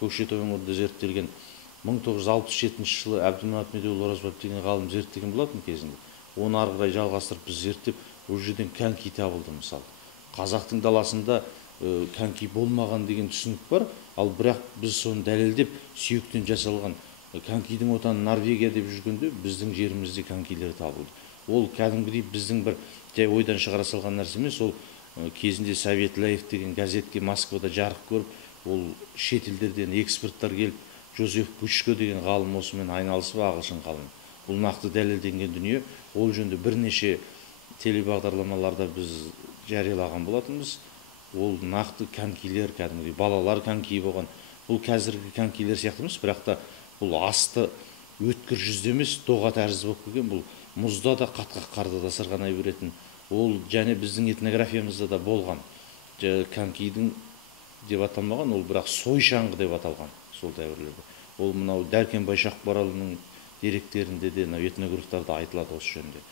Көкшетау өңірінде зерттелген 1967 жылы Әбдіманап Медеуұлы Оразбаев деген ғалым зерттеген болатын кезінде. Оны ары қарай жалғастырып біз зерттеп, ол жерден коньки табылды мысалы. Қазақтың даласында коньки болмаған деген түсінік бар, ал бірақ біз соны дәлелдеп, сүйектен жасалған конькидің отаны Норвегия деп жүргенде біздің жерімізде конькилер табылды. Ол кәдімгідей біздің бір жай ойдан шығара салған нәрсе емес, ол кезінде Совет Лаев деген газетке Москвада жарық көріп, ол шет елдерден эксперттар келіп, Жозеф Пучко деген ғалым осымен айналысып, ағылшын ғалым. Бұл нақты дәлелденген дүние. Ол жөнінде бірнеше телебағдарламаларда біз жариялаған болатынбыз. Ол нақты конькилер, кәдімгідей балалар коньки болған. Бұл қазіргі конькилер сияқты емес, бірақ та бұл асты өткір жүзді емес, доға тәрізді болып келген. Бұл мұзда да, қатқақ қарда да сырғанай беретін. Ол және біздің этнографиямызда да болған. Конькидің деп аталмаған, ол бірақ сойшаңғы деп аталған сол дәуірлерде. Ол мынау Дәркембай Шақпарұлының деректерінде де, этнографтарда айтылады осы жөнінде.